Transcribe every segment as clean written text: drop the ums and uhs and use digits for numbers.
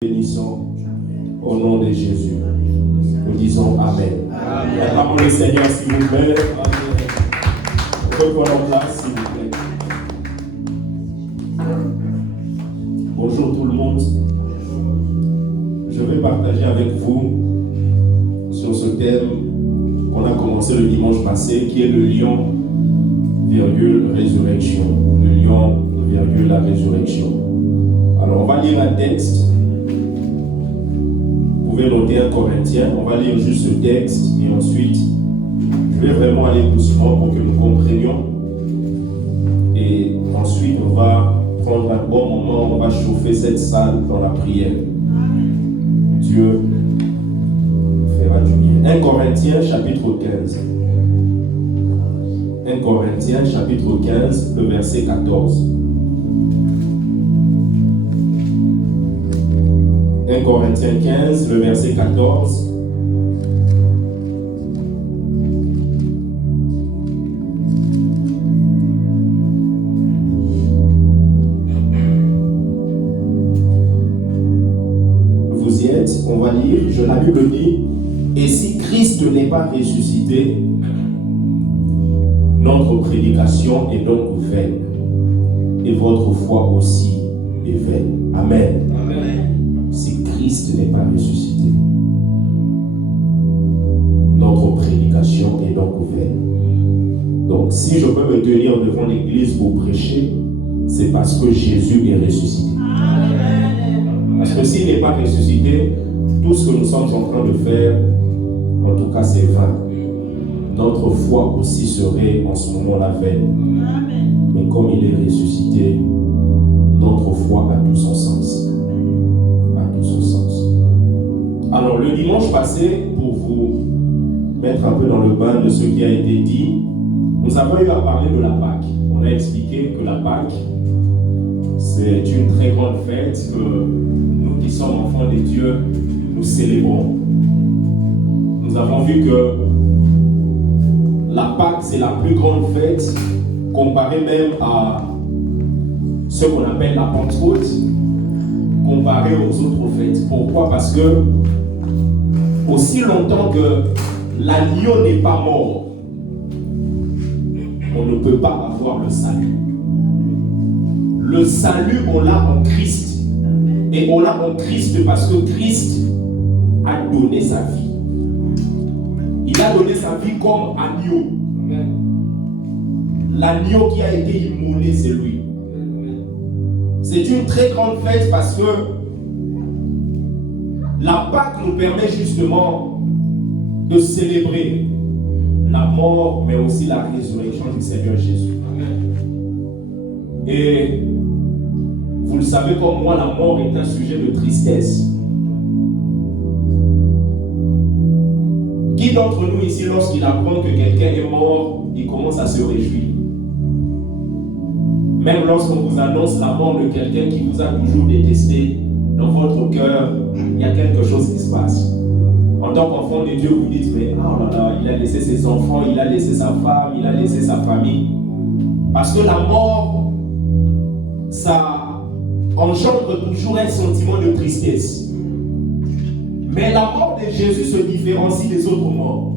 bénissons au nom de Jésus. Nous disons Amen. Acclamons le Seigneur, s'il vous plaît. Reprenons place, s'il vous plaît. Bonjour tout le monde. Je vais partager avec vous sur ce thème qu'on a commencé le dimanche passé, qui est le lion, résurrection. Le lion, la résurrection. Alors, on va lire un texte. Vous pouvez noter 1 Corinthiens. On va lire juste ce texte et ensuite, je vais vraiment aller doucement pour que nous comprenions. Et ensuite, on va prendre un bon moment. On va chauffer cette salle dans la prière. Dieu fera du bien. 1 Corinthiens, chapitre 15. 1 Corinthiens, chapitre 15, le verset 14. 1 Corinthiens 15, le verset 14. Vous y êtes, on va lire. La Bible dit, et si Christ n'est pas ressuscité, notre prédication est donc vaine, et votre foi aussi est vaine. Amen. Amen. Si Christ n'est pas ressuscité, notre prédication est donc vaine. Donc, si je peux me tenir devant l'église pour prêcher, c'est parce que Jésus est ressuscité. Amen. Parce que s'il n'est pas ressuscité, tout ce que nous sommes en train de faire, en tout cas, c'est vain. Notre foi aussi serait en ce moment-là vaine. Amen. Mais comme il est ressuscité, notre foi a tout son sens. Alors, le dimanche passé, pour vous mettre un peu dans le bain de ce qui a été dit, nous avons eu à parler de la Pâque. On a expliqué que la Pâque, c'est une très grande fête que nous qui sommes enfants de Dieu, nous célébrons. Nous avons vu que la Pâque, c'est la plus grande fête, comparée même à ce qu'on appelle la Pentecôte, comparée aux autres fêtes. Pourquoi? Parce que aussi longtemps que l'agneau n'est pas mort, on ne peut pas avoir le salut. Le salut, on l'a en Christ. Et on l'a en Christ parce que Christ a donné sa vie. Il a donné sa vie comme agneau. L'agneau qui a été immolé, c'est lui. C'est une très grande fête parce que la Pâque nous permet justement de célébrer la mort, mais aussi la résurrection du Seigneur Jésus. Et vous le savez comme moi, la mort est un sujet de tristesse. Qui d'entre nous ici, lorsqu'il apprend que quelqu'un est mort, il commence à se réjouir? Même lorsqu'on vous annonce la mort de quelqu'un qui vous a toujours détesté, dans votre cœur, il y a quelque chose qui se passe. En tant qu'enfant de Dieu, vous dites, mais oh là là, il a laissé ses enfants, il a laissé sa femme, il a laissé sa famille. Parce que la mort, ça engendre toujours un sentiment de tristesse. Mais la mort de Jésus se différencie des autres morts.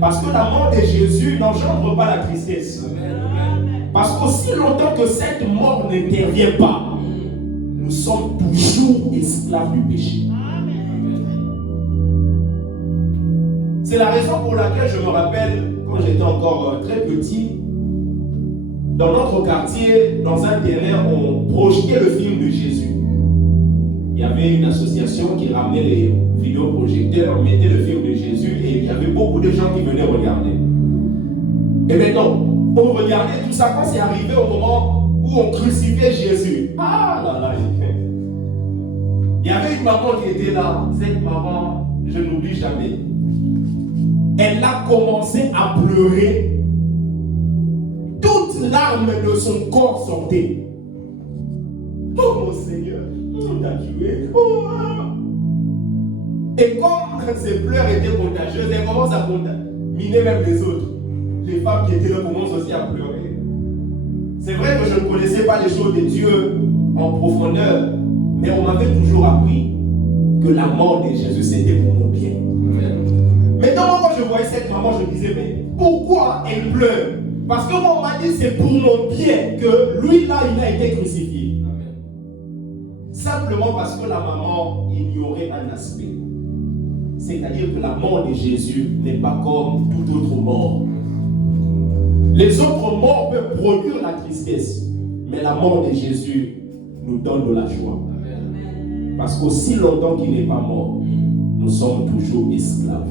Parce que la mort de Jésus n'engendre pas la tristesse. Parce qu'aussi longtemps que cette mort n'intervient pas, nous sommes toujours esclaves du péché. C'est la raison pour laquelle je me rappelle, quand j'étais encore très petit, dans notre quartier, dans un terrain, on projetait le film de Jésus. Il y avait une association qui ramenait les vidéoprojecteurs, mettait le film de Jésus et il y avait beaucoup de gens qui venaient regarder. Et maintenant, on regardait tout ça quand c'est arrivé au moment où on crucifiait Jésus. Ah là là! Il y avait une maman qui était là. Cette maman, je n'oublie jamais. Elle a commencé à pleurer. Toutes larmes de son corps sortaient. Oh mon Seigneur, on t'a tué. Oh. Et comme ses pleurs étaient contagieuses, elle commence à contaminer même les autres. Les femmes qui étaient là commencent aussi à pleurer. C'est vrai que je ne connaissais pas les choses de Dieu en profondeur, Mais on m'avait toujours appris que la mort de Jésus, c'était pour mon bien. Maintenant, moi, je voyais cette maman, je me disais, mais pourquoi elle pleure? Parce que moi, on m'a dit, c'est pour mon bien que lui, là, il a été crucifié. Simplement parce que la maman ignorait un aspect. C'est-à-dire que la mort de Jésus n'est pas comme toute autre mort. Les autres morts peuvent produire la tristesse, mais la mort de Jésus nous donne de la joie. Parce qu'aussi longtemps qu'il n'est pas mort, nous sommes toujours esclaves.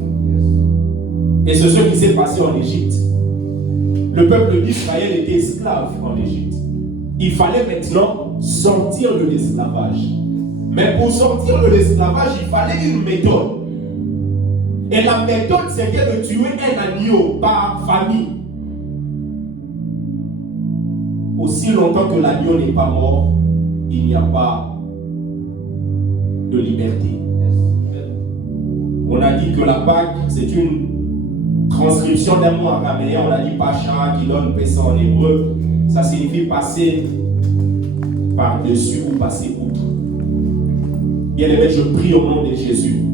Et c'est ce qui s'est passé en Égypte. Le peuple d'Israël était esclave en Égypte. Il fallait maintenant sortir de l'esclavage. Mais pour sortir de l'esclavage, il fallait une méthode. Et la méthode, c'était de tuer un agneau par famille. Aussi longtemps que l'agneau n'est pas mort, il n'y a pas de liberté. On a dit que la Pâque, c'est une transcription d'un mot araméen. On a dit Pacha, qui donne Pessa en hébreu. Ça signifie passer par-dessus ou passer outre. Bien aimé, je prie au nom de Jésus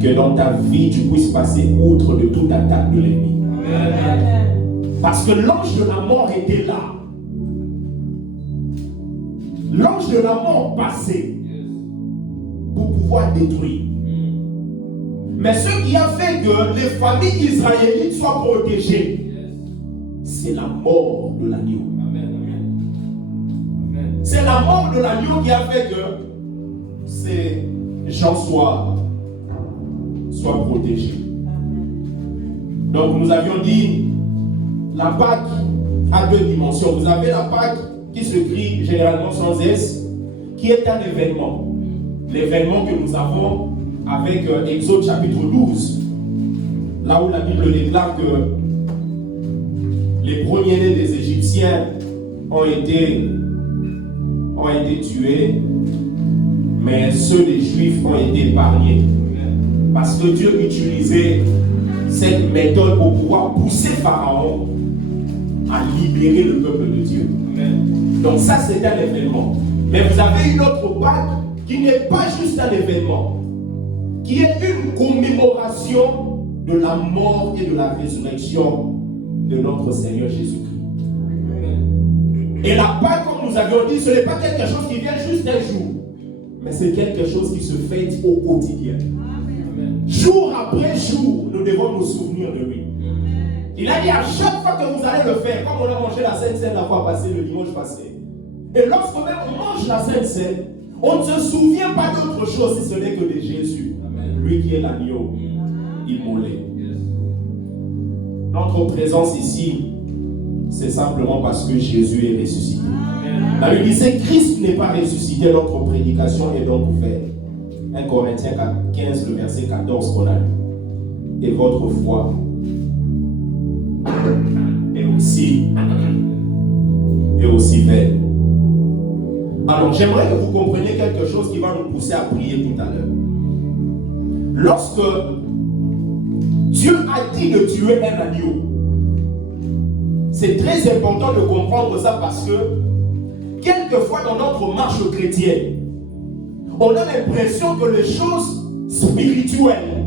que dans ta vie, tu puisses passer outre de toute attaque de l'ennemi. Parce que l'ange de la mort était là. L'ange de la mort passait pour pouvoir détruire. Mais ce qui a fait que les familles israélites soient protégées, c'est la mort de l'agneau. C'est la mort de l'agneau qui a fait que ces gens soient protégés. Donc nous avions dit, la Pâque a deux dimensions. Vous avez la Pâque qui se crie généralement sans S, qui est un événement. L'événement que nous avons avec Exode chapitre 12, là où la Bible déclare que les premiers-nés des Égyptiens ont été tués, mais ceux des Juifs ont été épargnés. Parce que Dieu utilisait cette méthode pour pouvoir pousser Pharaon à libérer le peuple de Dieu. Donc ça, c'est un événement. Mais vous avez une autre Pâque qui n'est pas juste un événement, qui est une commémoration de la mort et de la résurrection de notre Seigneur Jésus-Christ. Et la Pâque, comme nous avions dit, ce n'est pas quelque chose qui vient juste un jour, mais c'est quelque chose qui se fête au quotidien. Jour après jour, nous devons nous souvenir de lui. Il a dit à chaque fois que vous allez le faire, comme on a mangé la Sainte Seine la fois passée, le dimanche passé. Et lorsque même on mange la Sainte Seine, on ne se souvient pas d'autre chose si ce n'est que de Jésus. Lui qui est l'agneau immolé. Notre présence ici, c'est simplement parce que Jésus est ressuscité. La Bible dit, c'est Christ n'est pas ressuscité, notre prédication est donc ouverte. 1 Corinthiens 15, le verset 14 qu'on a lu. Et votre foi est aussi vaine. Alors j'aimerais que vous compreniez quelque chose qui va nous pousser à prier tout à l'heure. Lorsque Dieu a dit de tuer un agneau, c'est très important de comprendre ça parce que quelquefois dans notre marche chrétienne, on a l'impression que les choses spirituelles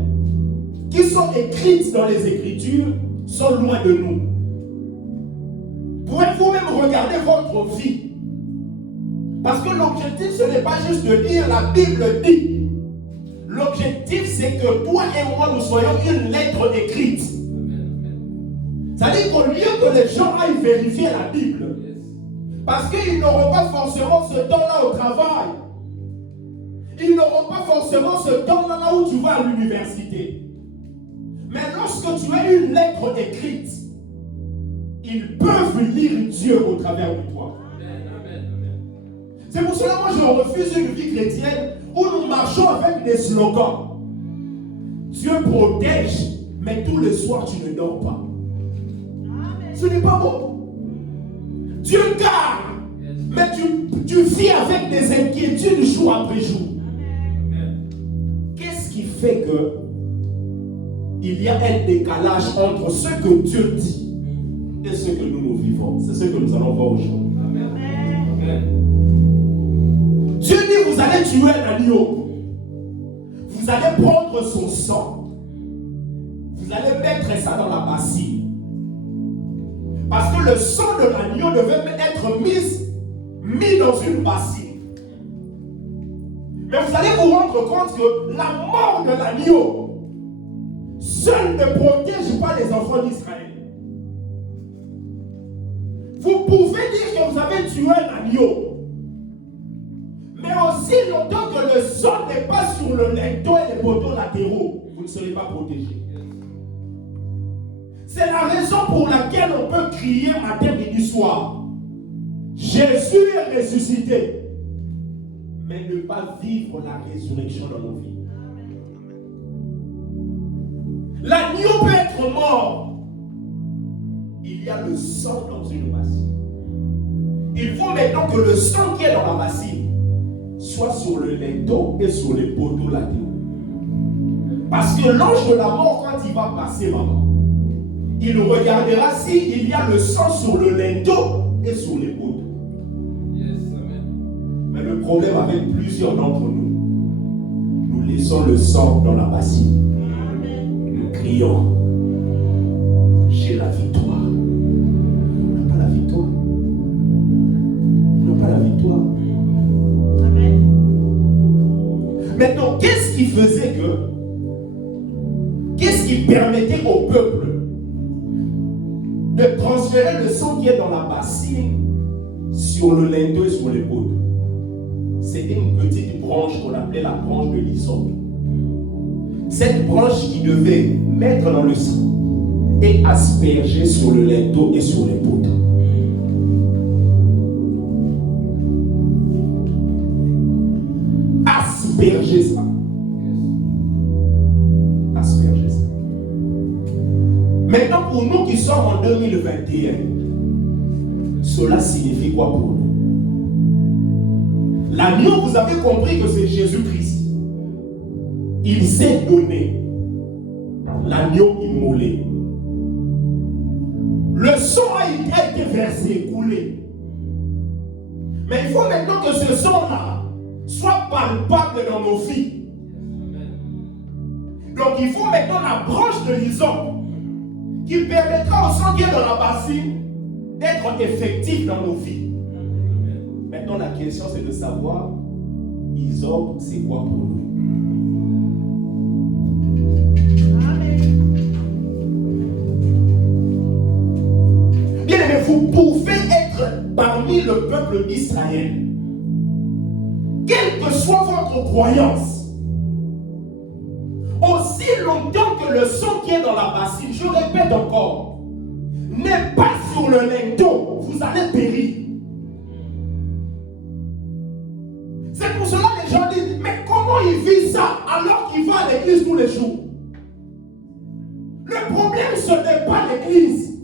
qui sont écrites dans les Écritures sont loin de nous. Pouvez-vous même regarder votre vie? Parce que l'objectif, ce n'est pas juste de dire la Bible dit. L'objectif, c'est que toi et moi, nous soyons une lettre écrite. C'est-à-dire qu'au lieu que les gens aillent vérifier la Bible, parce qu'ils n'auront pas forcément ce temps-là au travail, ils n'auront pas forcément ce temps-là là où tu vas à l'université. Mais lorsque tu as une lettre écrite, ils peuvent lire Dieu au travers de toi. C'est pour cela que moi je refuse une vie chrétienne où nous marchons avec des slogans. Dieu protège, mais tous les soirs tu ne dors pas. Ce n'est pas bon. Dieu garde, mais tu vis avec des inquiétudes jour après jour. Qu'est-ce qui fait que il y a un décalage entre ce que Dieu dit et ce que nous vivons? C'est ce que nous allons voir aujourd'hui. Dieu dit vous allez tuer un agneau, vous allez prendre son sang, vous allez mettre ça dans la bassine. Parce que le sang de l'agneau devait être mis dans une bassine. Mais vous allez vous rendre compte que la mort de l'agneau seul ne protège pas les enfants d'Israël. Vous pouvez dire que vous avez tué un agneau, mais aussi longtemps que le sang n'est pas sur le linteau et les poteaux latéraux, vous ne serez pas protégé. C'est la raison pour laquelle on peut crier matin, midi, soir. Jésus est ressuscité. Mais ne pas vivre la résurrection dans nos vies. L'agneau peut être mort. Il y a le sang dans une bassine. Il faut maintenant que le sang qui est dans la bassine soit sur le linteau et sur les poteaux latéraux. Parce que l'ange de la mort, quand il va passer là-bas, il regardera s'il y a le sang sur le linteau et sur les poteaux. Mais le problème avec plusieurs d'entre nous, nous laissons le sang dans la bassine. Nous crions, j'ai la victoire. On n'a pas la victoire. On n'a pas la victoire. Amen. Maintenant, qu'est-ce qui permettait au peuple de transférer le sang qui est dans la bassine sur le linteau et sur les poteaux? C'était une petite branche qu'on appelait la branche de l'hysope. Cette branche qui devait mettre dans le sang et asperger sur le linteau et sur les poteaux. Asperger ça. Asperger ça. Maintenant, pour nous qui sommes en 2021, cela signifie quoi pour nous? L'agneau, vous avez compris que c'est Jésus-Christ. Il s'est donné. L'agneau immolé. Le sang a été versé, coulé. Mais il faut maintenant que ce sang-là soit palpable dans nos vies. Donc il faut maintenant la branche de l'hysope qui permettra au sang qui est dans la bassine d'être effectif dans nos vies. Maintenant, la question, c'est de savoir, hysope, c'est quoi pour nous? Amen. Bien aimé, vous pouvez être parmi le peuple d'Israël. Quelle que soit votre croyance, aussi longtemps que le sang qui est dans la bassine, je répète encore, n'est pas sur le linteau, vous allez périr. C'est pour cela que les gens disent, mais comment il vit ça alors qu'il va à l'église tous les jours? Le problème, ce n'est pas l'église.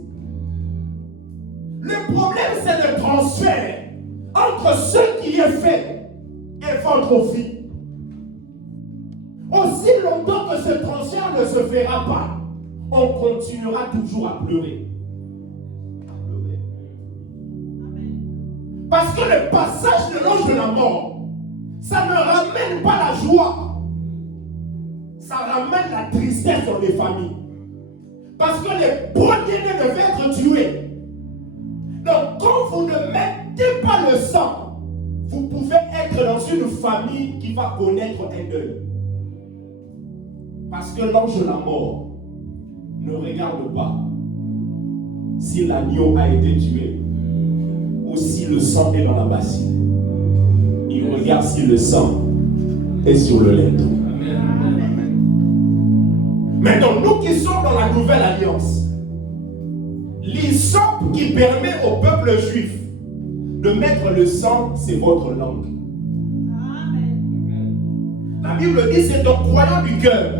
Le problème, c'est le transfert entre ce qui est fait et votre vie. Aussi longtemps que ce transfert ne se fera pas, on continuera toujours à pleurer. Parce que le passage de l'ange de la mort, ça ne ramène pas la joie. Ça ramène la tristesse dans les familles. Parce que les premiers-nés devaient être tués. Donc quand vous ne mettez pas le sang, vous pouvez être dans une famille qui va connaître un deuil. Parce que l'ange de la mort ne regarde pas si l'agneau a été tué ou si le sang est dans la bassine. Il regarde si le sang est sur le linteau. Maintenant, nous qui sommes dans la nouvelle alliance, l'hysope qui permet au peuple juif de mettre le sang, c'est votre langue. La Bible dit, c'est en croyant du cœur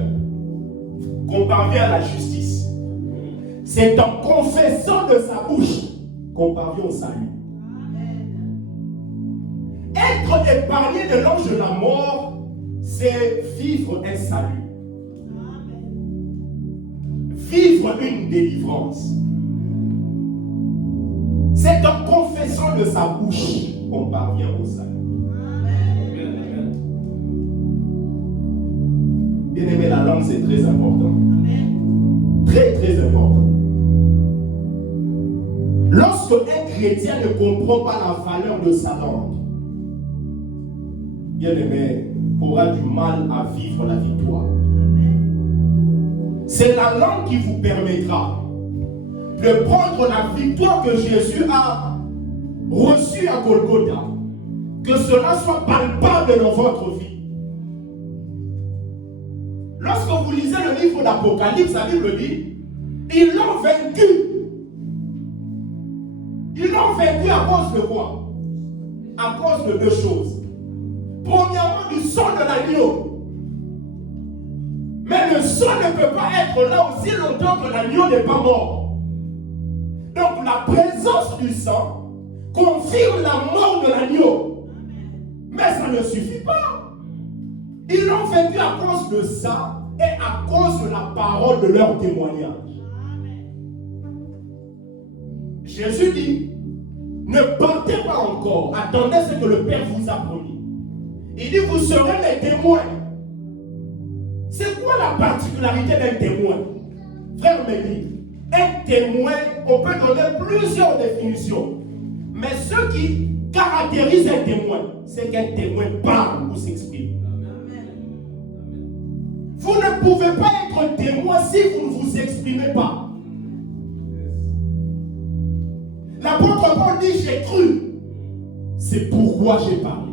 qu'on parvient à la justice. C'est en confessant de sa bouche qu'on parvient au salut. Être épargné de l'ange de la mort, c'est vivre un salut. Vivre une délivrance. C'est en confessant de sa bouche qu'on parvient au salut. Bien aimé, la langue c'est très important. Très très important. Lorsque un chrétien ne comprend pas la valeur de sa langue, bien aimé, aura du mal à vivre la victoire. C'est la langue qui vous permettra de prendre la victoire que Jésus a reçue à Golgotha. Que cela soit palpable dans votre vie. Lorsque vous lisez le livre d'Apocalypse, la Bible dit, ils l'ont vaincu. Ils l'ont vaincu à cause de quoi? À cause de deux choses. Premièrement, du sang de l'agneau. Mais le sang ne peut pas être là aussi longtemps que l'agneau n'est pas mort. Donc la présence du sang confirme la mort de l'agneau. Mais ça ne suffit pas. Ils l'ont vaincu à cause de ça et à cause de la parole de leur témoignage. Jésus dit, ne partez pas encore, attendez ce que le Père vous a promis. Il dit, vous serez mes témoins. C'est quoi la particularité d'un témoin? Frère Mélie, un témoin, on peut donner plusieurs définitions. Mais ce qui caractérise un témoin, c'est qu'un témoin parle ou s'exprime. Vous ne pouvez pas être témoin si vous ne vous exprimez pas. L'apôtre Paul dit, j'ai cru. C'est pourquoi j'ai parlé.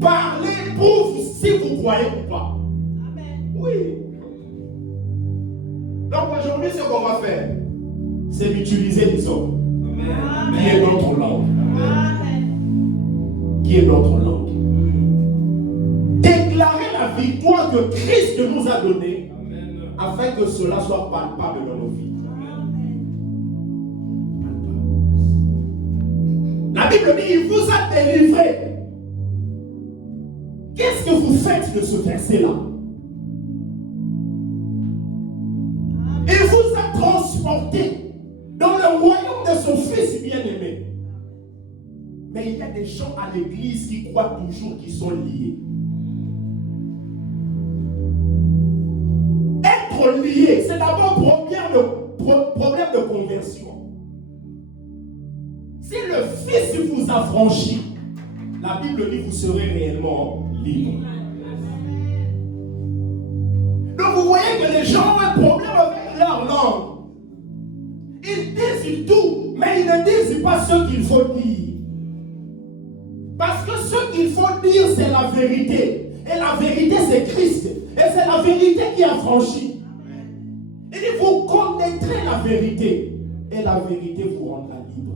Parlez prouve si vous croyez ou pas. Oui. Donc aujourd'hui, ce qu'on va faire, c'est d'utiliser les hommes. Qui est notre langue. Qui est notre langue. Déclarer la victoire que Christ nous a donnée afin que cela soit palpable dans nos vies. La Bible dit, il vous a délivré. Qu'est-ce que vous faites de ce verset-là? Il vous a transporté dans le royaume de son Fils bien-aimé. Mais il y a des gens à l'église qui croient toujours qu'ils sont liés. Être lié, c'est d'abord problème de conversion. Si le Fils vous a franchi, la Bible dit que vous serez réellement libre. Donc vous voyez que les gens ont un problème avec leur langue. Ils disent tout, mais ils ne disent pas ce qu'il faut dire. Parce que ce qu'il faut dire, c'est la vérité. Et la vérité, c'est Christ. Et c'est la vérité qui a franchi. Il dit, vous connaîtrez la vérité. Et la vérité vous rendra libre.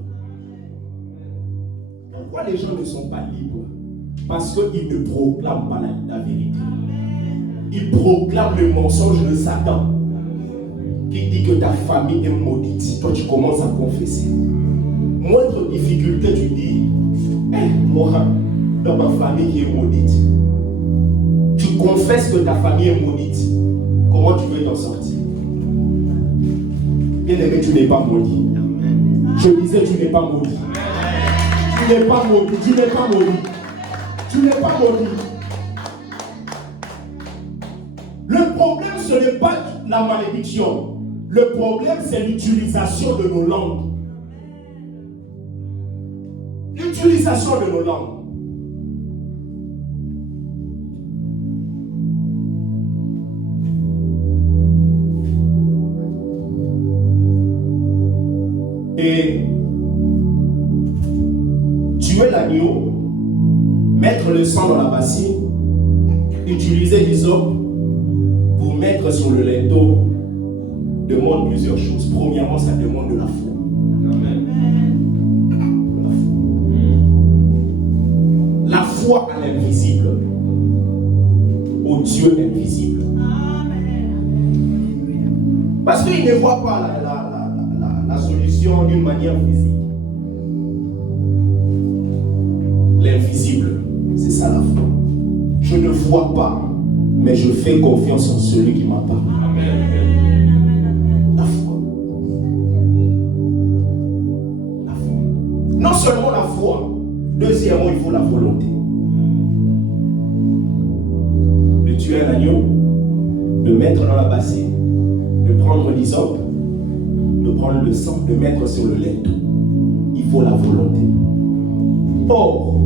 Pourquoi les gens ne sont pas libres? Parce qu'ils ne proclament pas la vérité. Ils proclament le mensonge de Satan. Qui dit que ta famille est maudite. Toi, tu commences à confesser. Moindre difficulté, tu dis, moi, dans ma famille qui est maudite. Tu confesses que ta famille est maudite. Comment tu veux t'en sortir? Bien aimé, tu n'es pas maudit. Je disais, tu n'es pas maudit. Tu n'es pas maudit. Tu n'es pas maudit. Tu n'es pas maudit. Le problème, ce n'est pas la malédiction. Le problème, c'est l'utilisation de nos langues. L'utilisation de nos langues. Et tuer l'agneau, mettre le sang dans la bassine, utiliser l'hysope pour mettre sur le linteau demande plusieurs choses. Premièrement, ça demande de la foi. La foi à l'invisible, au Dieu invisible. Parce qu'il ne voit pas la solution d'une manière physique. L'invisible, c'est ça la foi. Je ne vois pas, mais je fais confiance en celui qui m'a parlé. La foi. La foi. Non seulement la foi, deuxièmement, il faut la volonté. mettre dans la bassine, de prendre l'hysope, de prendre le sang, de mettre sur le lait. Il faut la volonté. Or,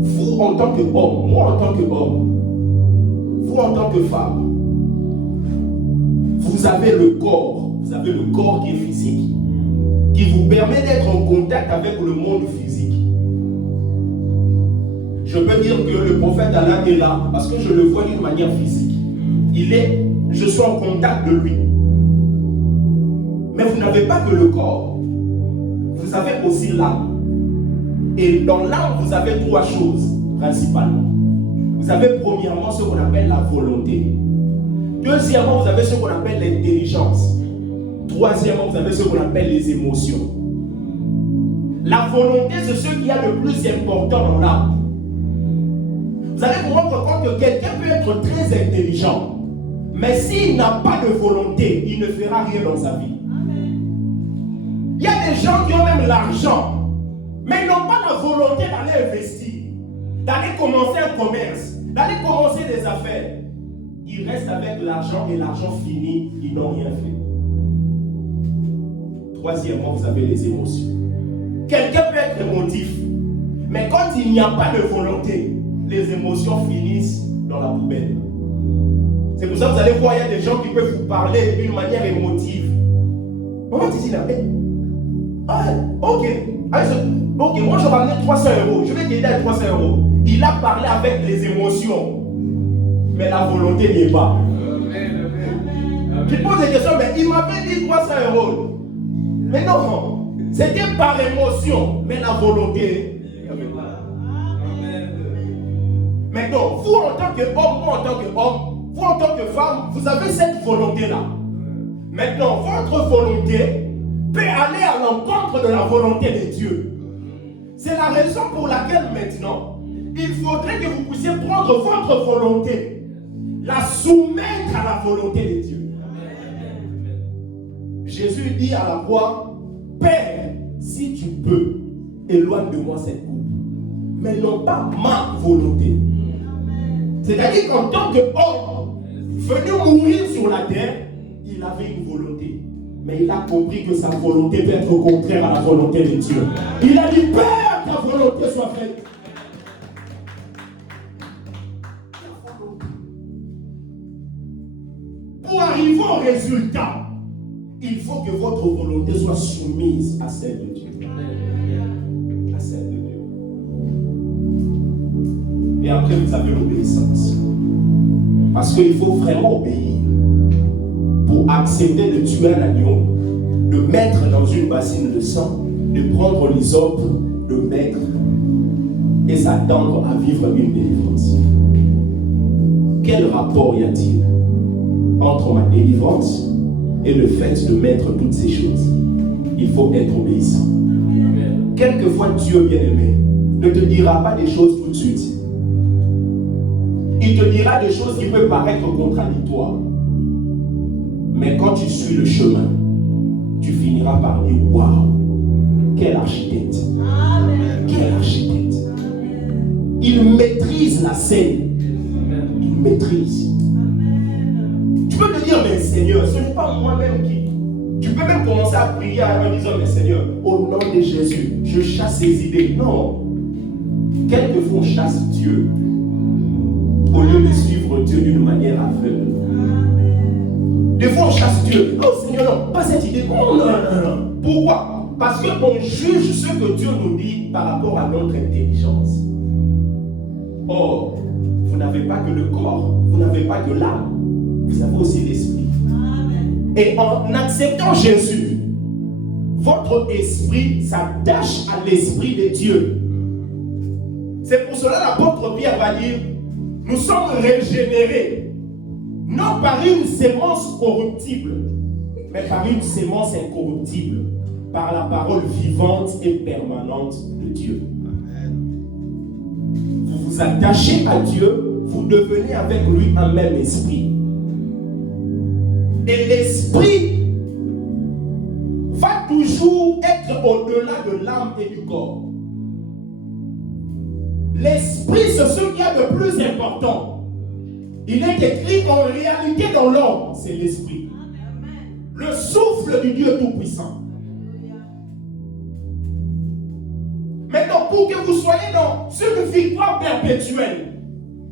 vous en tant qu'homme, moi en tant qu'homme, vous en tant que femme, vous avez le corps qui est physique, qui vous permet d'être en contact avec le monde physique. Je peux dire que le prophète Alain est là parce que je le vois d'une manière physique. Je suis en contact de lui. Mais vous n'avez pas que le corps, vous avez aussi l'âme. Et dans l'âme, vous avez trois choses principalement. Vous avez premièrement ce qu'on appelle la volonté. Deuxièmement, vous avez ce qu'on appelle l'intelligence. Troisièmement, vous avez ce qu'on appelle les émotions. La volonté, c'est ce qu'il y a de plus important dans l'âme. Vous allez vous rendre compte que quelqu'un peut être très intelligent, mais s'il n'a pas de volonté, il ne fera rien dans sa vie. Il y a des gens qui ont même l'argent, mais ils n'ont pas la volonté d'aller investir, d'aller commencer un commerce, d'aller commencer des affaires. Ils restent avec l'argent et l'argent finit, ils n'ont rien fait. Troisièmement, vous avez les émotions. Quelqu'un peut être émotif, mais quand il n'y a pas de volonté, les émotions finissent dans la poubelle. C'est pour ça que vous allez voir, il y a des gens qui peuvent vous parler d'une manière émotive. Comment tu dis là? Ok, moi je vais ramener 300 €. Je vais t'aider avec 300 €. Il a parlé avec les émotions, mais la volonté n'y est pas. Tu te poses des questions, mais il m'avait dit 300 €. Mais non, c'était par émotion, mais la volonté. Maintenant, vous en tant qu'homme, moi en tant qu'homme, vous en tant que femme, vous avez cette volonté-là. Maintenant, votre volonté peut aller à l'encontre de la volonté de Dieu. C'est la raison pour laquelle maintenant, il faudrait que vous puissiez prendre votre volonté, la soumettre à la volonté de Dieu. Jésus dit à la croix, Père, si tu peux, éloigne de moi cette coupe, mais non pas ma volonté. C'est-à-dire qu'en tant qu'homme venu mourir sur la terre, il avait une volonté. Mais il a compris que sa volonté peut être contraire à la volonté de Dieu. Il a dit, Père, ta volonté soit faite. Pour arriver au résultat, il faut que votre volonté soit soumise à celle de Dieu. À celle de Dieu. Et après, vous avez l'obéissance. Parce qu'il faut vraiment obéir. Pour accepter de tuer un agneau, de mettre dans une bassine de sang, de prendre l'hysope, de mettre et s'attendre à vivre une délivrance. Quel rapport y a-t-il entre ma délivrance et le fait de mettre toutes ces choses? Il faut être obéissant. Quelquefois, Dieu bien-aimé ne te dira pas des choses tout de suite. Il te dira des choses qui peuvent paraître contradictoires. Mais quand tu suis le chemin, tu finiras par dire, waouh, quel architecte. Amen. Quel architecte. Amen. Il maîtrise la scène. Amen. Il maîtrise. Amen. Tu peux te dire, mais Seigneur, ce n'est pas moi-même qui. Tu peux même commencer à prier en disant, mais Seigneur, au nom de Jésus, je chasse ces idées. Non. Quelquefois, on chasse Dieu au lieu de suivre Dieu d'une manière aveugle. Des fois, on chasse Dieu. Oh Seigneur, non, pas cette idée. Oh non, non, non. Pourquoi? Parce qu'on juge ce que Dieu nous dit par rapport à notre intelligence. Or, vous n'avez pas que le corps, vous n'avez pas que l'âme, vous avez aussi l'esprit. Et en acceptant Jésus, votre esprit s'attache à l'esprit de Dieu. C'est pour cela l'apôtre Pierre va dire, nous sommes régénérés. Non par une sémence corruptible, mais par une sémence incorruptible, par la parole vivante et permanente de Dieu. Amen. Vous vous attachez à Dieu, vous devenez avec lui un même esprit. Et l'esprit va toujours être au-delà de l'âme et du corps. L'esprit, c'est ce qu'il y a de plus important. Il est écrit en réalité dans l'homme, c'est l'esprit. Le souffle du Dieu Tout-Puissant. Maintenant, pour que vous soyez dans une victoire perpétuelle,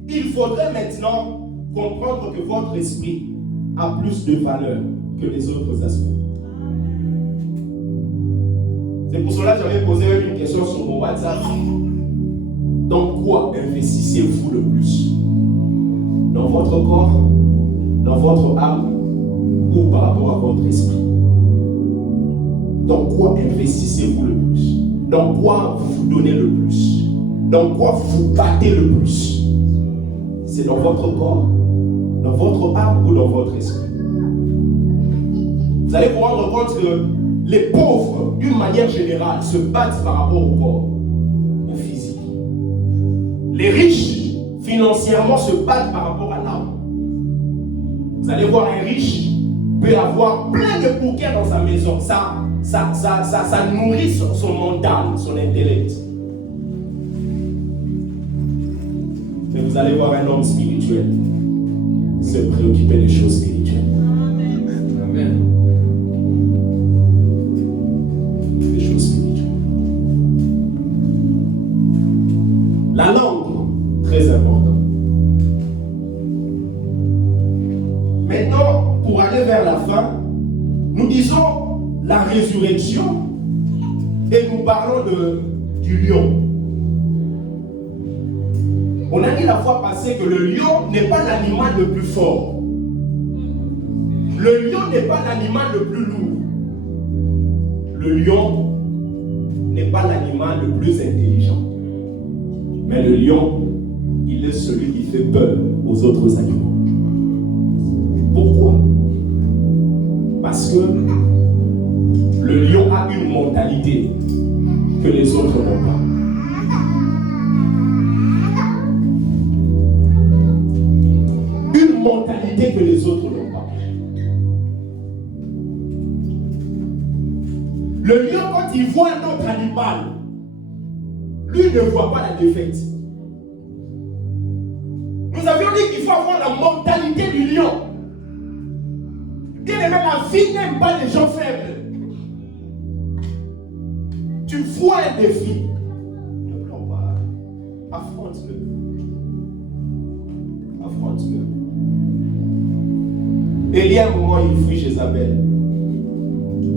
il faudrait maintenant comprendre que votre esprit a plus de valeur que les autres aspects. C'est pour cela que j'avais posé une question sur mon WhatsApp. Dans quoi investissez-vous le plus? Dans votre corps, dans votre âme ou par rapport à votre esprit? Dans quoi investissez-vous le plus? Dans quoi vous vous donnez le plus? Dans quoi vous battez le plus? C'est dans votre corps, dans votre âme ou dans votre esprit? Vous allez vous rendre compte que les pauvres, d'une manière générale, se battent par rapport au corps, au physique. Les riches, financièrement, se battent par rapport à l'âme. Vous allez voir un riche peut avoir plein de bouquets dans sa maison. Ça nourrit son mental, son intellect. Mais vous allez voir un homme spirituel se préoccuper des choses spirituelles. Amen. Des choses spirituelles. La langue, très important. Maintenant, pour aller vers la fin, nous disons la résurrection et nous parlons du lion. On a dit la fois passée que le lion n'est pas l'animal le plus fort. Le lion n'est pas l'animal le plus lourd. Le lion n'est pas l'animal le plus intelligent. Mais le lion, il est celui qui fait peur aux autres animaux. Pourquoi? Parce que le lion a une mentalité que les autres n'ont pas. Une mentalité que les autres n'ont pas. Le lion, quand il voit un autre animal, lui ne voit pas la défaite. Nous avions dit qu'il faut avoir la mentalité du lion. Bien aimé, la vie n'aime pas les gens faibles. Tu vois un défi, ne pleure pas, affronte-le. Affronte-le. Et il y a un moment, il fuit Jézabel.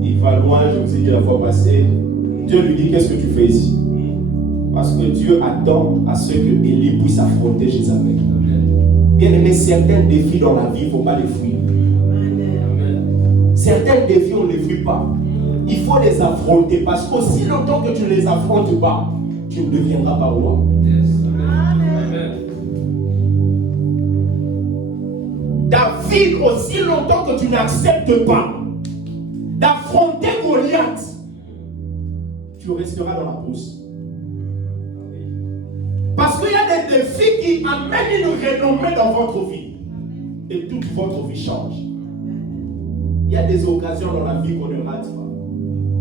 Il va loin, je vous ai dit la fois passée. Dieu lui dit, qu'est-ce que tu fais ici? Parce que Dieu attend à ce que Élie puisse affronter Jézabel. Bien aimé, certains défis dans la vie, il ne faut pas les fuir. Certains défis, on ne les fuit pas. Il faut les affronter parce qu'aussi longtemps que tu ne les affrontes pas, tu ne deviendras pas roi. David, aussi longtemps que tu n'acceptes pas d'affronter Goliath, tu resteras dans la brousse. Parce qu'il y a des défis qui amènent une renommée dans votre vie. Et toute votre vie change. Il y a des occasions dans la vie qu'on ne rate pas.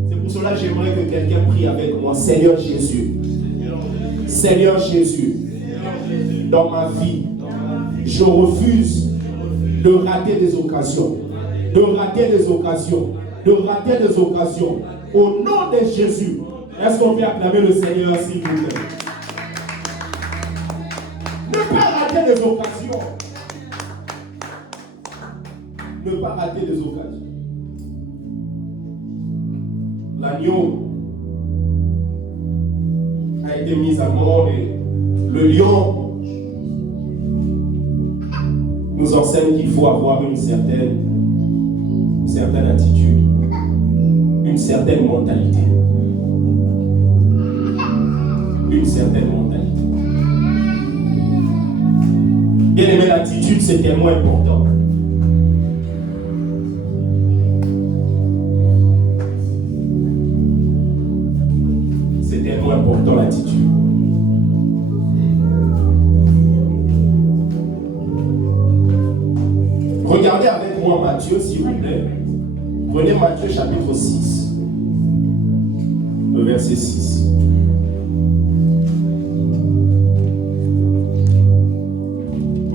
C'est pour cela que j'aimerais que quelqu'un prie avec moi. Seigneur Jésus. Seigneur Jésus. Dans ma vie, je refuse de rater des occasions. De rater des occasions. De rater des occasions. Au nom de Jésus. Est-ce qu'on peut acclamer le Seigneur s'il vous plaît? Ne pas rater des occasions. Ne pas rater des occasions. L'agneau a été mis à mort et le lion nous enseigne qu'il faut avoir une certaine attitude, une certaine mentalité. Une certaine mentalité. Bien aimé, l'attitude c'est tellement important. C'est tellement important l'attitude. Regardez avec moi Matthieu s'il vous plaît. Prenez Matthieu chapitre 6, le verset 6.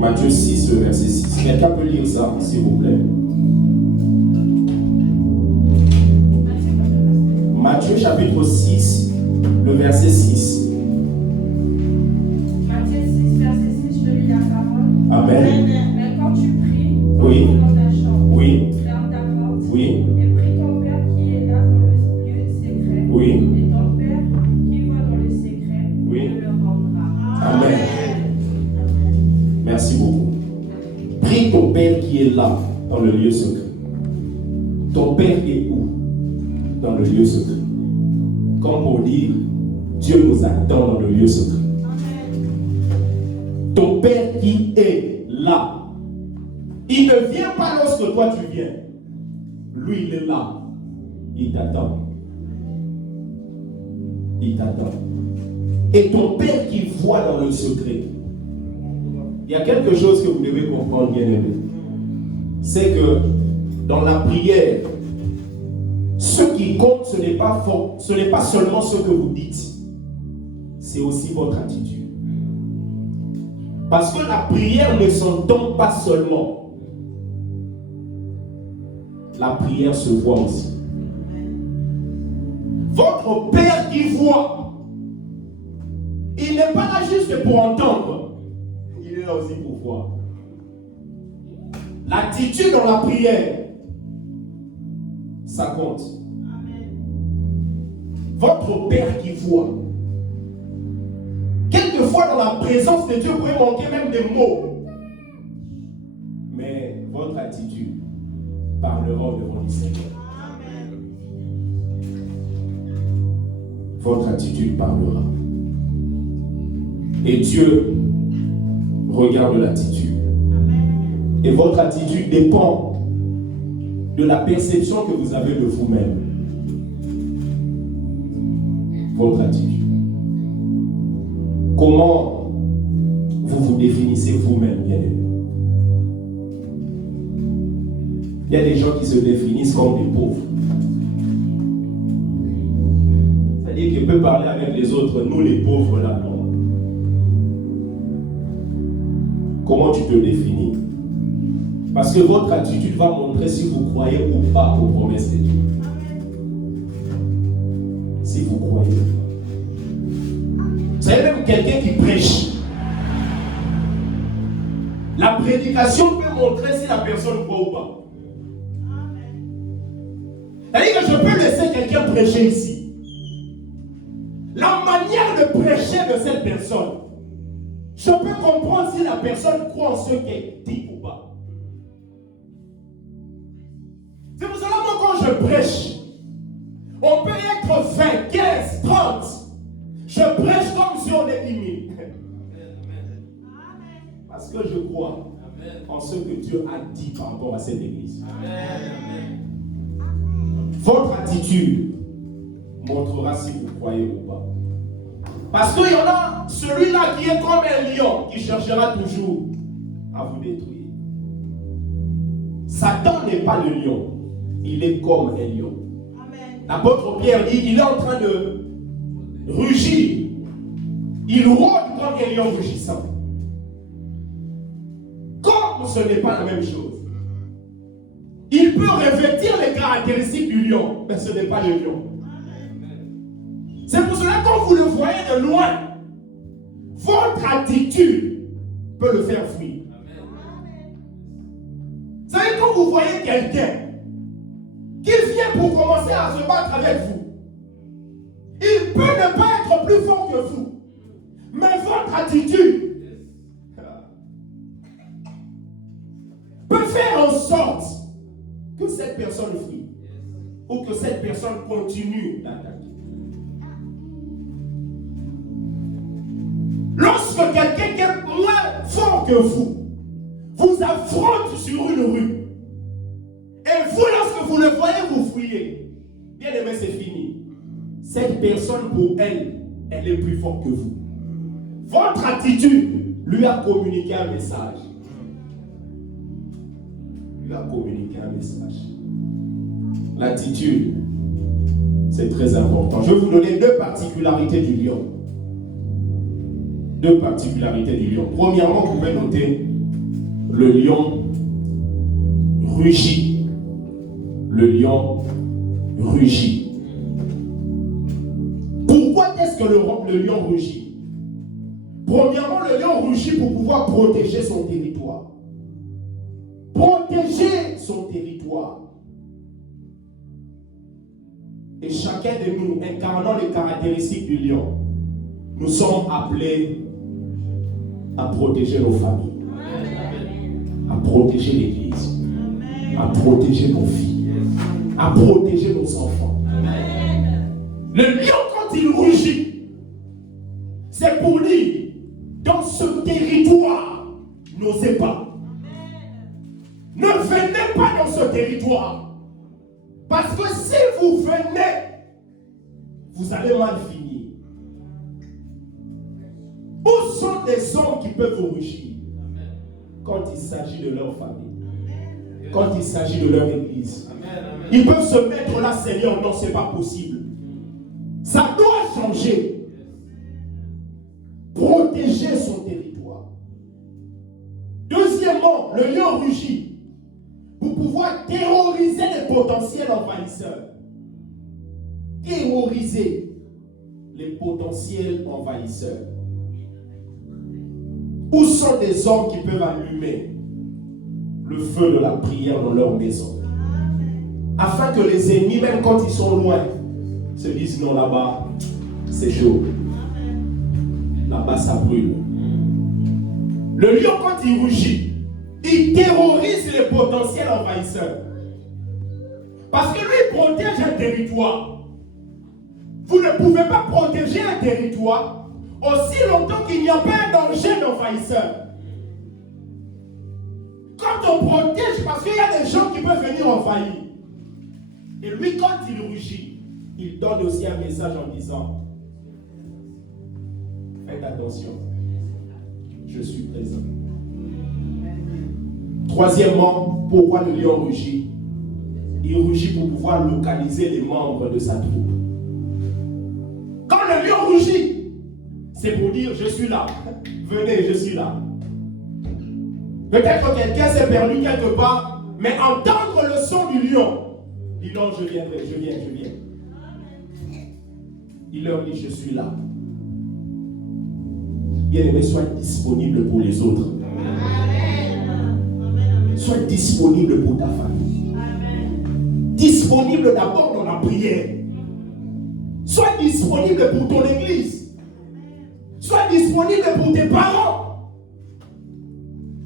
Matthieu 6, le verset 6. Quelqu'un peut lire ça, s'il vous plaît? Matthieu chapitre 6, le verset 6. Matthieu 6, verset 6, je lis la parole. Amen. Mais quand tu pries, Oui. entre dans ta chambre, Oui. ferme ta porte, Oui. et prie ton Père qui est là dans le lieu secret. Oui. Et ton Père qui voit dans le secret, Oui. te le rendra. Amen. Merci beaucoup. Prie ton Père qui est là, dans le lieu secret. Ton Père est où? Dans le lieu secret. Comme pour dire, Dieu nous attend dans le lieu secret. Ton Père qui est là. Il ne vient pas lorsque toi tu viens. Lui, il est là. Il t'attend. Il t'attend. Et ton Père qui voit dans le secret. Il y a quelque chose que vous devez comprendre, bien aimé. C'est que dans la prière, ce qui compte, ce n'est pas seulement ce que vous dites, c'est aussi votre attitude. Parce que la prière ne s'entend pas seulement. La prière se voit aussi. Votre Père qui voit, il n'est pas là juste pour entendre, il est là aussi pour voir. L'attitude dans la prière, ça compte. Votre Père qui voit. Quelquefois dans la présence de Dieu, vous pouvez manquer même des mots. Mais votre attitude parlera devant le Seigneur. Votre attitude parlera. Et Dieu regarde l'attitude. Et votre attitude dépend de la perception que vous avez de vous-même. Votre attitude. Comment vous vous définissez vous-même, bien aimé? Il y a des gens qui se définissent comme des pauvres. C'est-à-dire qu'ils peuvent parler avec les autres, nous les pauvres là, non. Comment tu te définis? Parce que votre attitude va montrer si vous croyez ou pas aux promesses de Dieu. Si vous croyez. Vous savez, même quelqu'un qui prêche, la prédication peut montrer si la personne croit ou pas. C'est-à-dire que je peux laisser quelqu'un prêcher ici. La manière de prêcher de cette personne, je peux comprendre si la personne croit en ce qu'elle dit ou pas. C'est pour cela, moi, quand je prêche, on peut être 20, 15, 30. Je prêche comme si on est 10 000. Parce que je crois en ce que Dieu a dit par rapport à cette église. Votre attitude montrera si vous croyez ou pas. Parce qu'il y en a celui-là qui est comme un lion qui cherchera toujours à vous détruire. Satan n'est pas le lion. Il est comme un lion. L'apôtre Pierre dit, il est en train de rugir. Il rôde comme un lion rugissant. Comme ce n'est pas la même chose. Il peut revêtir les caractéristiques du lion, mais ce n'est pas le lion. C'est pour cela que quand vous le voyez de loin, votre attitude peut le faire fuir. Vous savez, quand vous voyez quelqu'un qui vient pour commencer à se battre avec vous, il peut ne pas être plus fort que vous, mais votre attitude peut faire en sorte que cette personne fuit ou que cette personne continue d'attaquer. Lorsque quelqu'un qui est moins fort que vous affronte sur une rue, et vous, lorsque vous le voyez, vous fuyez, bien aimé, c'est fini. Cette personne, pour elle, elle est plus forte que vous. Votre attitude lui a communiqué un message. Lui a communiqué un message. L'attitude, c'est très important. Je vais vous donner deux particularités du lion. Deux particularités du lion. Premièrement, vous pouvez noter le lion rugit. Le lion rugit. Pourquoi est-ce que le lion rugit? Premièrement, le lion rugit pour pouvoir protéger son territoire. Protéger son territoire. Et chacun de nous, incarnant les caractéristiques du lion, nous sommes appelés à protéger nos familles, à protéger l'Église, à protéger nos filles, à protéger nos enfants. Le lion, quand il rugit, c'est pour dire, dans ce territoire, n'osez pas. Ne venez pas dans ce territoire. Parce que si vous venez, vous allez mal finir. Où sont les hommes qui peuvent vous rugir? Quand il s'agit de leur famille, quand il s'agit de leur église. Ils peuvent se mettre là, Seigneur, non, c'est pas possible. Ça doit changer. Protéger son territoire. Deuxièmement, le lion rugit pour pouvoir terroriser les potentiels envahisseurs. Terroriser les potentiels envahisseurs. Où sont des hommes qui peuvent allumer le feu de la prière dans leur maison? Afin que les ennemis, même quand ils sont loin, se disent non, là-bas, c'est chaud. Là-bas, ça brûle. Le lion, quand il rugit, il terrorise les potentiels envahisseurs. Parce que lui, il protège un territoire. Vous ne pouvez pas protéger un territoire aussi longtemps qu'il n'y a pas un danger d'envahisseur. Quand on protège, parce qu'il y a des gens qui peuvent venir envahir. Et lui, quand il rugit, il donne aussi un message en disant: faites attention, je suis présent. Troisièmement, pourquoi le lion rugit? Il rugit pour pouvoir localiser les membres de sa troupe. Quand le lion rugit, c'est pour dire: je suis là, venez, je suis là. Peut-être que quelqu'un s'est perdu quelque part, mais entendre le son du lion, dit non, je viendrai, je viens. Il leur dit: je suis là. Bien-aimé, sois disponible pour les autres. Sois disponible pour ta famille. Disponible d'abord dans la prière. Sois disponible pour ton église. Sois disponible pour tes parents.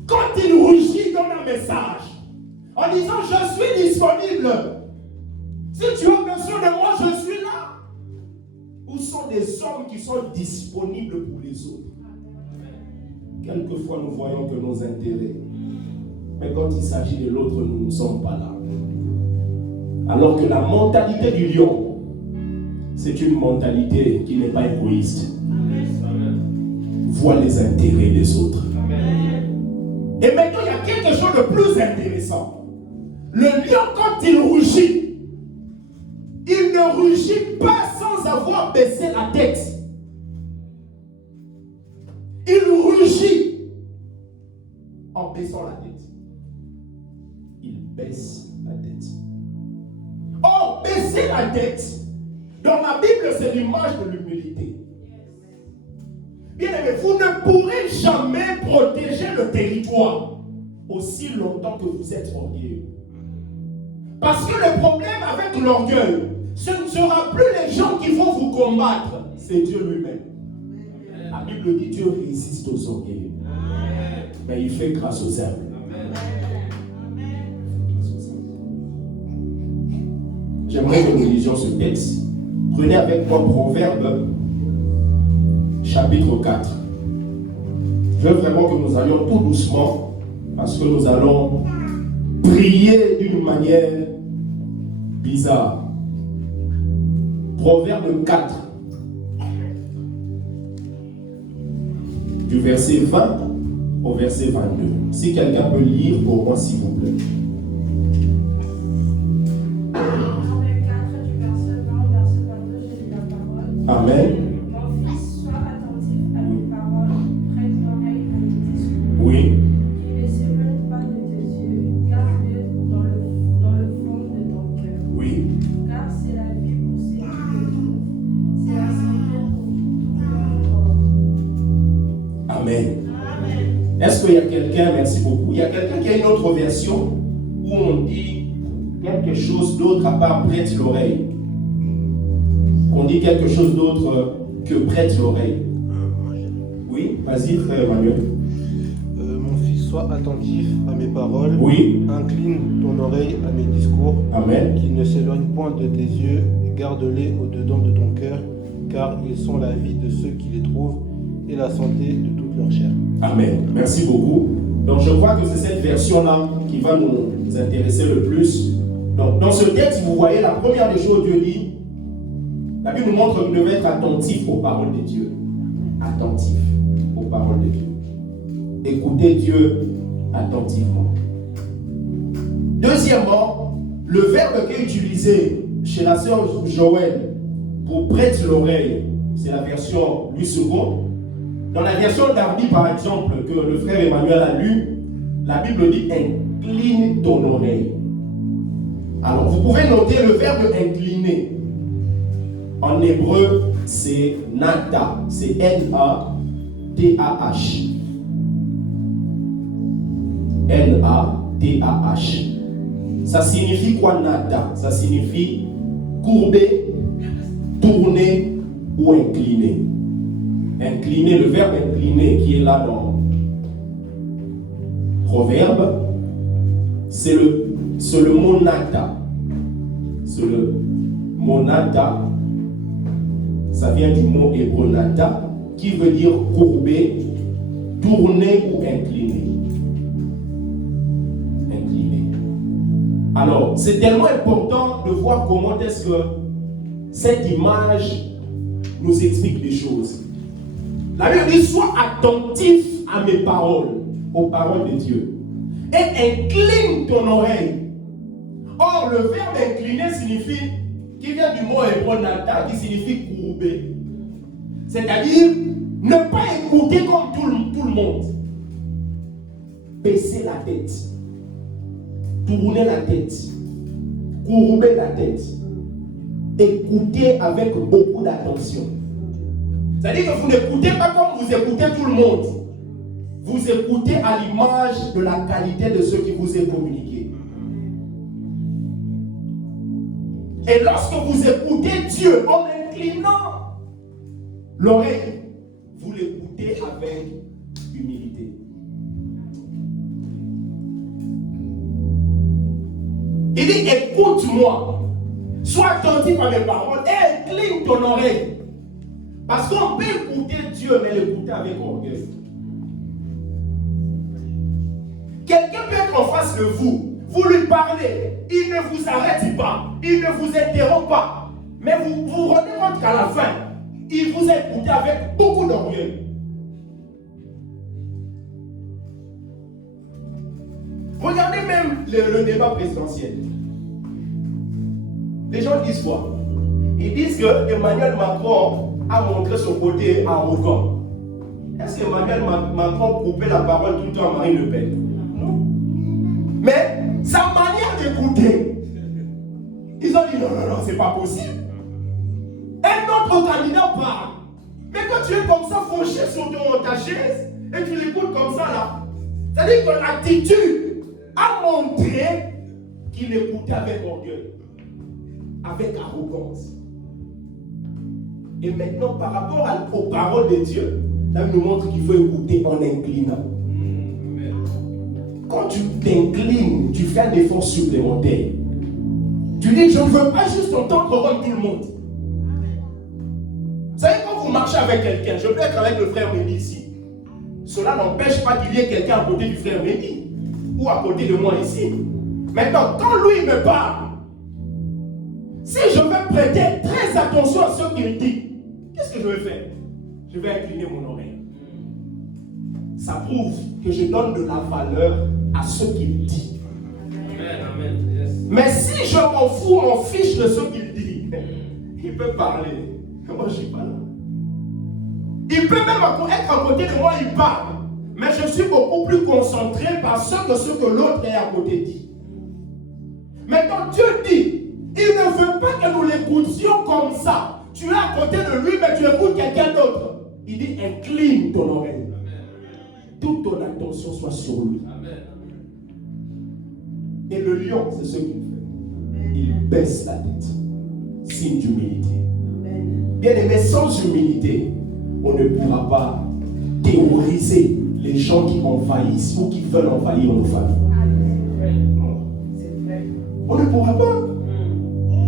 Quand il rugit, donne un message en disant: je suis disponible. Si tu as besoin de moi, je suis là. Où sont des hommes qui sont disponibles pour les autres? Quelquefois, nous voyons que nos intérêts. Mais quand il s'agit de l'autre, nous ne sommes pas là. Alors que la mentalité du lion, c'est une mentalité qui n'est pas égoïste. Voit les intérêts des autres. Et maintenant, il y a quelque chose de plus intéressant. Le lion, quand il rugit, il ne rugit pas sans avoir baissé la tête. Il rugit en baissant la tête. Il baisse la tête. Oh, baisser la tête, dans la Bible, c'est l'image de l'humilité. Bien aimé, vous ne pourrez jamais protéger le territoire aussi longtemps que vous êtes orgueilleux. Parce que le problème avec l'orgueil, ce ne sera plus les gens qui vont vous combattre, c'est Dieu lui-même. La Bible dit: Dieu résiste aux orgueilleux, mais il fait grâce aux humbles. J'aimerais que nous lisions ce texte. Prenez avec moi Proverbe chapitre 4. Je veux vraiment que nous allions tout doucement, parce que nous allons prier d'une manière bizarre. Proverbe 4, du verset 20 au verset 22. Si quelqu'un peut lire pour moi, s'il vous plaît. Amen. Mon fils, sois attentif à mes paroles, prête l'oreille à mes discours. Oui. Qu'il ne s'éloigne Amen. Est-ce qu'il y a quelqu'un, merci beaucoup, il y a quelqu'un qui a une autre version où on dit quelque chose d'autre à part prête l'oreille? On dit quelque chose d'autre que prête l'oreille. Oui, vas-y frère Emmanuel. Mon fils, sois attentif à mes paroles. Oui. Incline ton oreille à mes discours. Amen. Qu'ils ne s'éloignent point de tes yeux. Garde-les au-dedans de ton cœur, car ils sont la vie de ceux qui les trouvent et la santé de toute leur chair. Amen. Merci beaucoup. Donc je crois que c'est cette version-là qui va nous intéresser le plus. Donc dans ce texte, vous voyez la première des choses, Dieu dit, la Bible nous montre qu'on devait être attentif aux paroles de Dieu. Attentif aux paroles de Dieu. Écoutez Dieu attentivement. Deuxièmement, le verbe qui est utilisé chez la sœur Joël pour prête l'oreille, c'est la version Louis II. Dans la version d'Arby, par exemple, que le frère Emmanuel a lu, la Bible dit incline ton oreille. Alors, vous pouvez noter le verbe incliner. En hébreu, c'est nata, c'est N-A-T-A-H. N-A-T-A-H. Ça signifie quoi nata? Ça signifie courber, tourner ou incliner. Incliner, le verbe incliner qui est là dans Proverbe, c'est le mot nata. C'est le mot nata. Ça vient du mot hébreu nata, qui veut dire courber, tourner ou incliner. Incliner. Alors, c'est tellement important de voir comment est-ce que cette image nous explique des choses. La Bible dit, sois attentif à mes paroles, aux paroles de Dieu, et incline ton oreille. Or, le verbe incliner signifie, qui vient du mot hébreu nata, qui signifie courber. C'est-à-dire, ne pas écouter comme tout le monde. Baisser la tête. Tourner la tête. Courber la tête. Écouter avec beaucoup d'attention. C'est-à-dire que vous n'écoutez pas comme vous écoutez tout le monde. Vous écoutez à l'image de la qualité de ce qui vous est communiqué. Et lorsque vous écoutez Dieu en inclinant l'oreille, vous l'écoutez avec humilité. Il dit, écoute-moi, sois attentif à mes paroles et incline ton oreille. Parce qu'on peut écouter Dieu, mais l'écouter avec orgueil. Quelqu'un peut être en face de vous, vous lui parlez, il ne vous arrête pas, il ne vous interrompt pas, mais vous vous rendez compte qu'à la fin, il vous a écouté avec beaucoup d'orgueil. Regardez même le débat présidentiel. Les gens disent quoi? Ils disent que Emmanuel Macron a montré son côté arrogant. Est-ce qu'Emmanuel Macron coupait la parole tout le temps à Marine Le Pen? Non. Mais sa manière d'écouter, ils ont dit non, c'est pas possible. Un autre candidat parle. Mais quand tu es comme ça, fauché sur ta chaise, et tu l'écoutes comme ça là, c'est-à-dire que l'attitude a montré qu'il écoutait avec orgueil, avec arrogance. Et maintenant, par rapport aux paroles de Dieu, là, il nous montre qu'il faut écouter en inclinant. Quand tu t'inclines, tu fais un effort supplémentaire. Tu dis, je ne veux pas juste entendre comme tout le monde. Vous savez, quand vous marchez avec quelqu'un, je peux être avec le frère Méni ici. Cela n'empêche pas qu'il y ait quelqu'un à côté du frère Méni ou à côté de moi ici. Maintenant, quand lui me parle, si je veux prêter très attention à ce qu'il dit, qu'est-ce que je vais faire? Je vais incliner mon oreille. Ça prouve que je donne de la valeur à ce qu'il dit. Amen. Yes. Mais si je m'en fous, m'en fiche de ce qu'il dit, il peut parler. Moi, je ne suis pas là. Il peut même être à côté de moi, il parle. Mais je suis beaucoup plus concentré par ce que l'autre est à côté dit. Maintenant, Dieu dit, il ne veut pas que nous l'écoutions comme ça. Tu es à côté de lui, mais tu écoutes quelqu'un d'autre. Il dit, incline ton oreille. toute ton attention soit sur lui. Amen. Et le lion, c'est ce qu'il fait. Il baisse la tête. Signe d'humilité. Bien aimé, sans humilité, on ne pourra pas théoriser les gens qui envahissent ou qui veulent envahir nos familles. On ne pourra pas.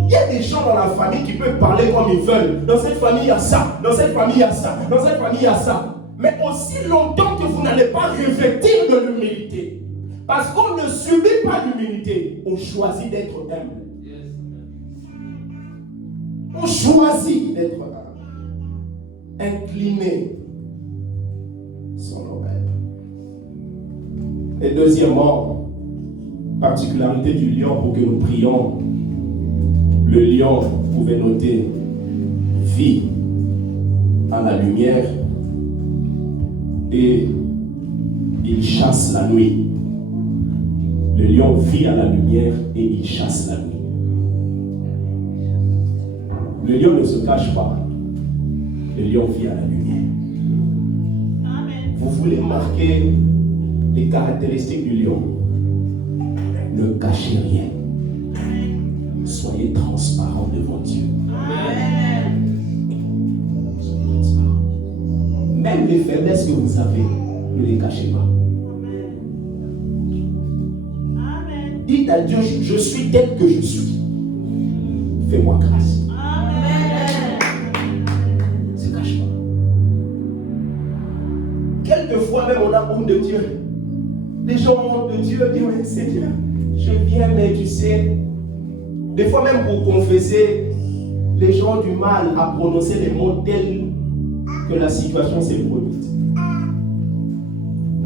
Il y a des gens dans la famille qui peuvent parler comme ils veulent. Dans cette famille, il y a ça. Dans cette famille, il y a ça. Dans cette famille, il y a ça. Mais aussi longtemps que vous n'allez pas revêtir de l'humilité. Parce qu'on ne subit pas l'humilité. On choisit d'être humble. On choisit d'être humble. Incliné son oreille. Et deuxièmement, particularité du lion pour que nous prions. Le lion, vous pouvez noter, vit à la lumière et il chasse la nuit. Le lion vit à la lumière et il chasse la nuit. Le lion ne se cache pas. Le lion vit à la lumière. Amen. Vous voulez marquer les caractéristiques du lion. Ne cachez rien. Soyez transparent devant Dieu. Soyez transparent. Même les faiblesses que vous avez, ne les cachez pas. Dites à Dieu, je suis tel que je suis. Fais-moi grâce. Ne se cache pas. Quelquefois même on a honte de Dieu. Les gens ont honte de Dieu, disent, mais Seigneur, je viens, mais tu sais. Des fois même pour confesser, les gens ont du mal à prononcer les mots tels que la situation s'est produite.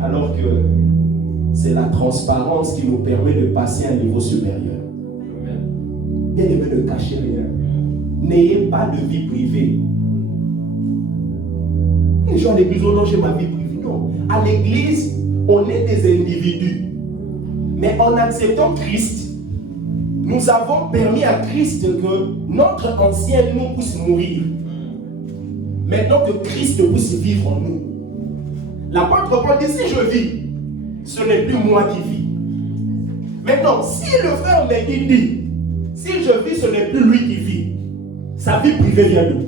Alors que c'est la transparence qui nous permet de passer à un niveau supérieur. Bien aimé, ne cachez rien. N'ayez pas de vie privée. Les gens à l'église, oh non, j'ai ma vie privée. Non. À l'église, on est des individus. Mais en acceptant Christ, nous avons permis à Christ que notre ancien nous puisse mourir. Maintenant que Christ puisse vivre en nous. L'apôtre Paul dit, si je vis, ce n'est plus moi qui vis. Maintenant, si le frère Mehdi dit, si je vis, ce n'est plus lui qui vit, sa vie privée vient d'où?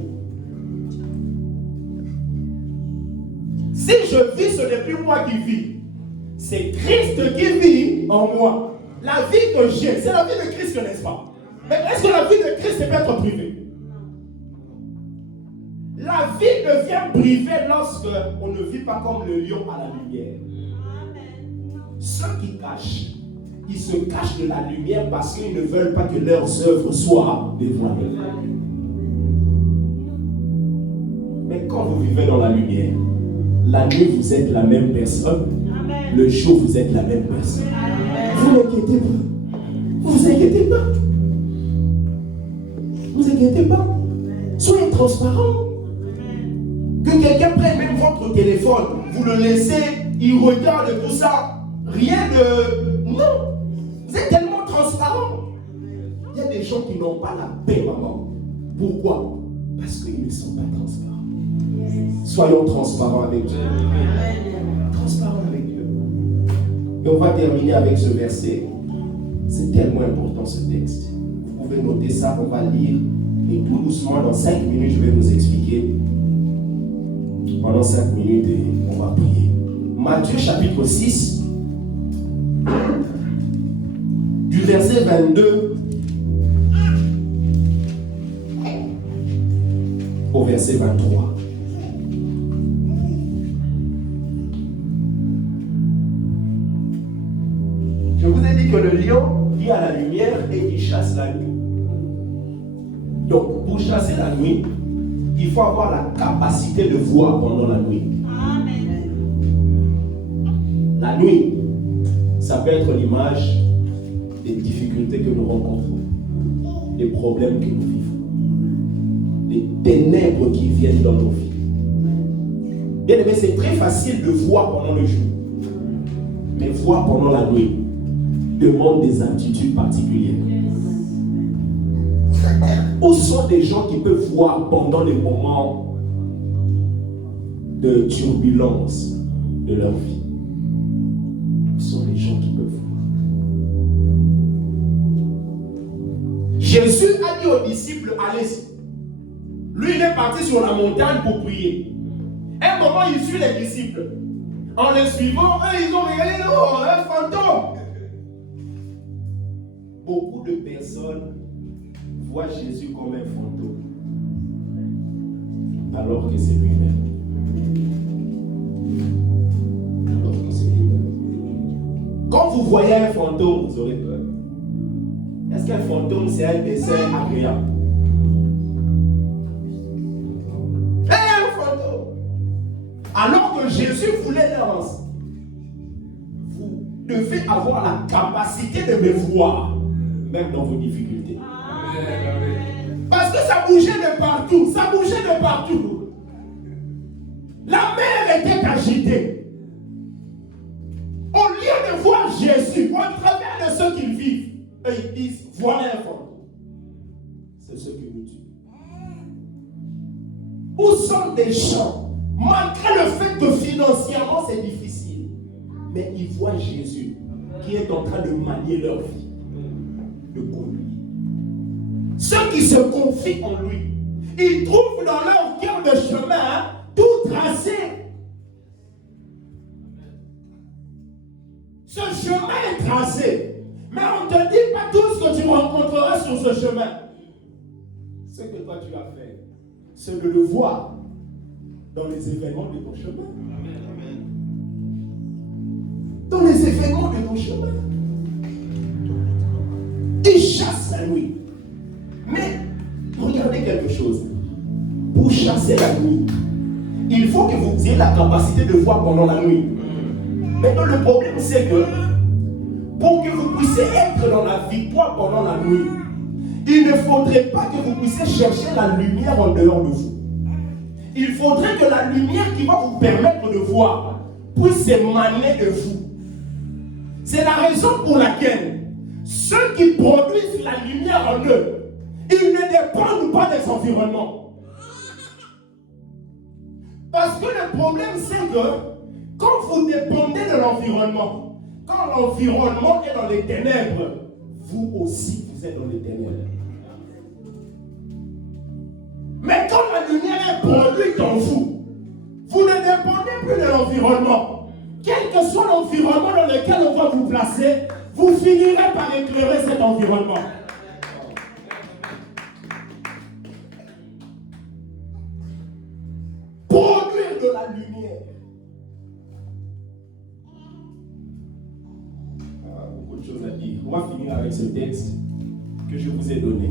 Si je vis, ce n'est plus moi qui vis. C'est Christ qui vit en moi. La vie que j'ai, c'est la vie de Christ, n'est-ce pas? Mais est-ce que la vie de Christ peut être privée? La vie devient privée lorsque on ne vit pas comme le lion à la lumière. Ceux qui cachent, ils se cachent de la lumière parce qu'ils ne veulent pas que leurs œuvres soient dévoilées. Mais quand vous vivez dans la lumière, la nuit vous êtes la même personne, le jour vous êtes la même personne. Vous n'inquiétez pas. Vous inquiétez pas. Vous inquiétez pas. Soyez transparent. Que quelqu'un prenne même votre téléphone, vous le laissez, il regarde tout ça. Rien de... Non. Vous êtes tellement transparent. Il y a des gens qui n'ont pas la paix, maman. Pourquoi? Parce qu'ils ne sont pas transparents. Soyons transparents avec Dieu. Transparents avec Dieu. Et on va terminer avec ce verset. C'est tellement important ce texte. Vous pouvez noter ça, on va lire. Et tout doucement, dans 5 minutes, je vais vous expliquer. Pendant 5 minutes, et on va prier. Matthieu chapitre 6, du verset 22 au verset 23. Je vous ai dit que le lion vit à la lumière et il chasse la nuit. Donc, pour chasser la nuit, il faut avoir la capacité de voir pendant la nuit. Amen. La nuit, ça peut être l'image des difficultés que nous rencontrons, des problèmes que nous vivons, les ténèbres qui viennent dans nos vies. Bien aimé, c'est très facile de voir pendant le jour, mais voir pendant la nuit demande des aptitudes particulières. Où sont des gens qui peuvent voir pendant les moments de turbulence, de leur vie. Ce sont les gens qui peuvent voir. Jésus a dit aux disciples, allez-y. Lui, il est parti sur la montagne pour prier. À un moment, il suit les disciples. En les suivant, eux, ils ont regardé, oh, un fantôme. Beaucoup de personnes voient Jésus comme un fantôme, alors que c'est lui-même. Alors que c'est lui-même. Quand vous voyez un fantôme, vous aurez peur. Est-ce qu'un fantôme, c'est un dessin agréable? Un fantôme! Alors que Jésus voulait leur enseigner. Vous devez avoir la capacité de me voir, même dans vos difficultés. Parce que ça bougeait de partout, ça bougeait de partout. La mer était agitée. Au lieu de voir Jésus, au travers de ce qu'ils vivent, eux ils disent, voilà un fantôme. C'est ce qui nous tue. Où sont des gens, malgré le fait que financièrement c'est difficile, mais ils voient Jésus qui est en train de manier leur vie, de conduire. Ceux qui se confient en lui, ils trouvent dans leur cœur de chemin tout tracé. Ce chemin est tracé. Mais on ne te dit pas tout ce que tu rencontreras sur ce chemin. Ce que toi tu as fait, c'est de le voir dans les événements de ton chemin. Amen. Dans les événements de ton chemin. Il chasse la nuit. Mais regardez quelque chose. Pour chasser la nuit, il faut que vous ayez la capacité de voir pendant la nuit. Maintenant, le problème, c'est que pour que vous puissiez être dans la victoire pendant la nuit, il ne faudrait pas que vous puissiez chercher la lumière en dehors de vous. Il faudrait que la lumière qui va vous permettre de voir puisse émaner de vous. C'est la raison pour laquelle ceux qui produisent la lumière en eux, ils ne dépendent pas des environnements. Parce que le problème, c'est que quand vous dépendez de l'environnement, quand l'environnement est dans les ténèbres, vous aussi, vous êtes dans les ténèbres. Mais quand la lumière est produite en vous, vous ne dépendez plus de l'environnement. Quel que soit l'environnement dans lequel on va vous placer, vous finirez par éclairer cet environnement. Produire de la lumière. Beaucoup de choses à dire. On va finir avec ce texte que je vous ai donné.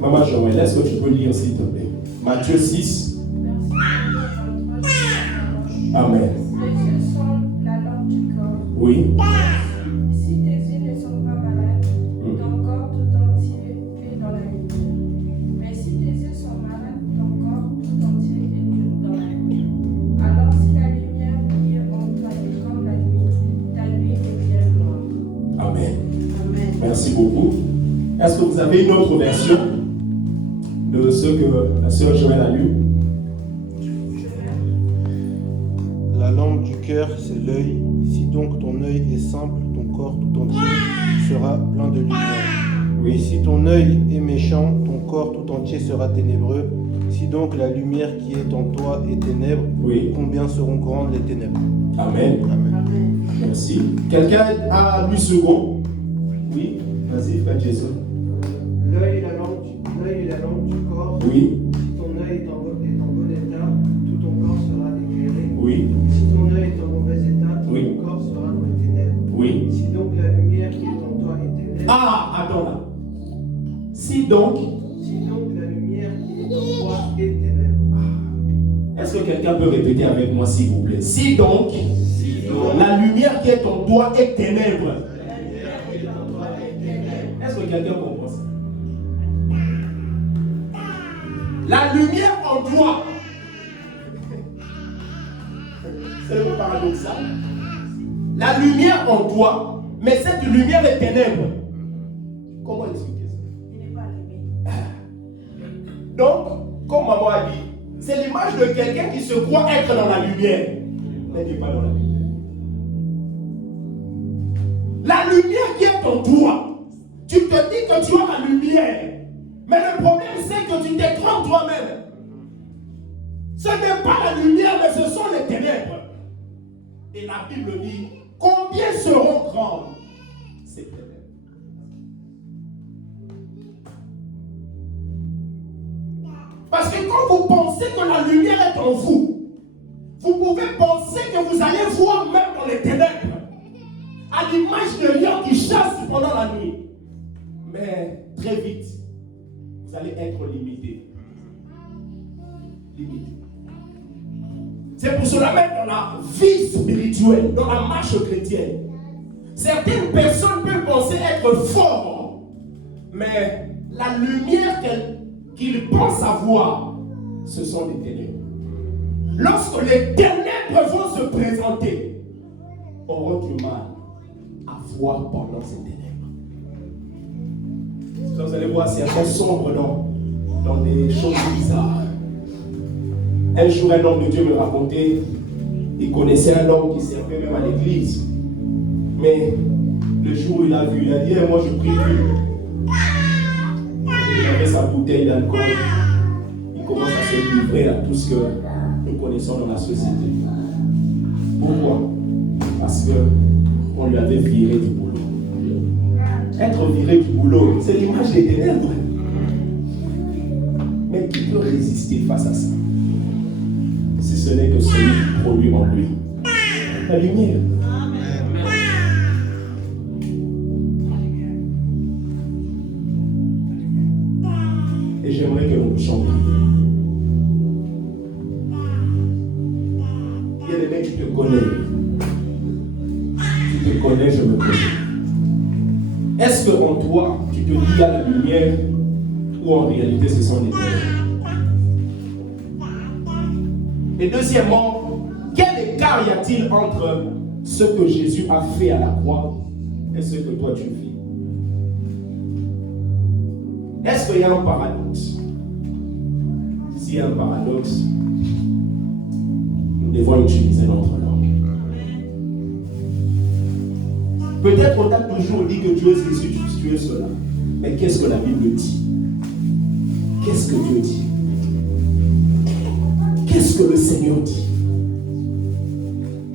Maman Joël, est-ce que tu peux lire s'il te plaît? Matthieu 6. Amen. Les yeux sont la lampe du corps. Oui. Si tes yeux ne sont pas malades, ton corps tout entier est dans la lumière. Mais si tes yeux sont malades, ton corps tout entier est dans la lumière. Alors si la lumière brille en toi comme la nuit, ta nuit est bien noire. Amen. Amen. Merci beaucoup. Est-ce que vous avez une autre version de ce que la sœur Joël a lu? La lampe du cœur, c'est l'œil. Si donc ton œil est simple, ton corps tout entier sera plein de lumière. Et si ton œil est méchant, ton corps tout entier sera ténébreux. Si donc la lumière qui est en toi est ténèbre, Oui. combien seront grandes les ténèbres? Amen. Amen. Merci. Quelqu'un a lu second? Oui. Vas-y, fais Jason. L'œil est la lampe du corps. Oui. Si ton œil est en bon état, tout ton corps sera éclairé. Oui. Si ton œil est en mauvais état, tout Oui. ton corps sera dans les ténèbres. Oui. Si donc la lumière qui est en toi est ténèbre, Ah, attends là. Si donc, la lumière qui est en toi est ténèbre. est-ce que quelqu'un peut répéter avec moi s'il vous plaît? Si donc, la lumière qui est en toi est ténèbre. Est-ce que quelqu'un comprend ça? La lumière en toi. C'est le paradoxal. La lumière en toi, mais cette lumière est ténèbre. Comment expliquer ça? Il n'est pas allumé. Donc, comme maman a dit, c'est l'image de quelqu'un qui se croit être dans la lumière, mais n'est pas dans la lumière. La lumière qui est en toi, tu te dis que tu as la lumière, mais le problème c'est que tu te trompes toi-même. Ce n'est pas la lumière, mais ce sont les ténèbres. Et la Bible dit, combien seront grandes ces ténèbres? Parce que quand vous pensez que la lumière est en vous, vous pouvez penser que vous allez voir même dans les ténèbres, à l'image de lion qui chasse pendant la nuit. Mais très vite, vous allez être limité. Limité. C'est pour cela même dans la vie spirituelle, dans la marche chrétienne, certaines personnes peuvent penser être forts, mais la lumière qu'ils pensent avoir, ce sont les ténèbres. Lorsque les ténèbres vont se présenter, auront du mal à voir pendant ces ténèbres. Vous allez voir, c'est un peu sombre dans des choses bizarres. Un jour, un homme de Dieu me racontait, il connaissait un homme qui servait même à l'église. Mais le jour où il a vu, il a dit, moi je prie plus. Il avait sa bouteille d'alcool. Il commence à se livrer à tout ce que nous connaissons dans la société. Pourquoi? Parce qu'on lui avait viré du boulot. Être viré du boulot, c'est l'image des ténèbres. Mais qui peut résister face à ça? Si ce n'est que celui qui produit en lui la lumière. Et j'aimerais que nous chantions. Il y a des mecs qui te connaissent. Tu te connais, je me connais. Est-ce qu'en toi, tu te dis qu'il y a la lumière ou en réalité ce sont les ténèbres? Et deuxièmement, quel écart y a-t-il entre ce que Jésus a fait à la croix et ce que toi tu vis? Est-ce qu'il y a un paradoxe? S'il y a un paradoxe, nous devons utiliser notre langue. Peut-être on t'a toujours dit que tu es ceci, tu es cela. Mais qu'est-ce que la Bible dit? Qu'est-ce que Dieu dit? Qu'est-ce que le Seigneur dit?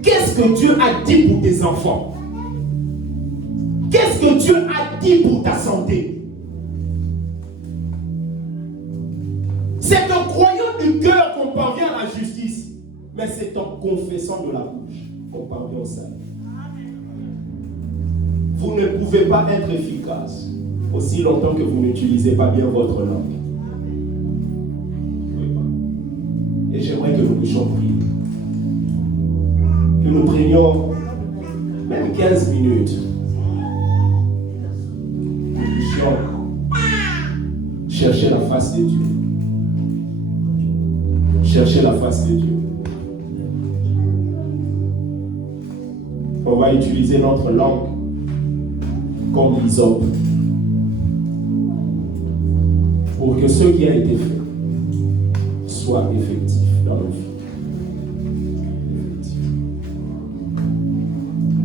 Qu'est-ce que Dieu a dit pour tes enfants? Qu'est-ce que Dieu a dit pour ta santé? C'est en croyant du cœur qu'on parvient à la justice, mais c'est en confessant de la bouche qu'on parvient au salut. Vous ne pouvez pas être efficace aussi longtemps que vous n'utilisez pas bien votre langue. Et j'aimerais que nous puissions prier. Que nous prenions même 15 minutes. Nous puissions chercher la face de Dieu. Chercher la face de Dieu. On va utiliser notre langue comme l'hysope pour que ce qui a été fait soit effectif dans nos vies. Effectif.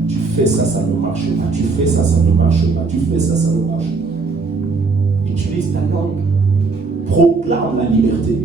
Tu fais ça, ça ne marche pas. Tu fais ça, ça ne marche pas. Tu fais ça, ça ne marche pas. Utilise ta langue. Proclame la liberté.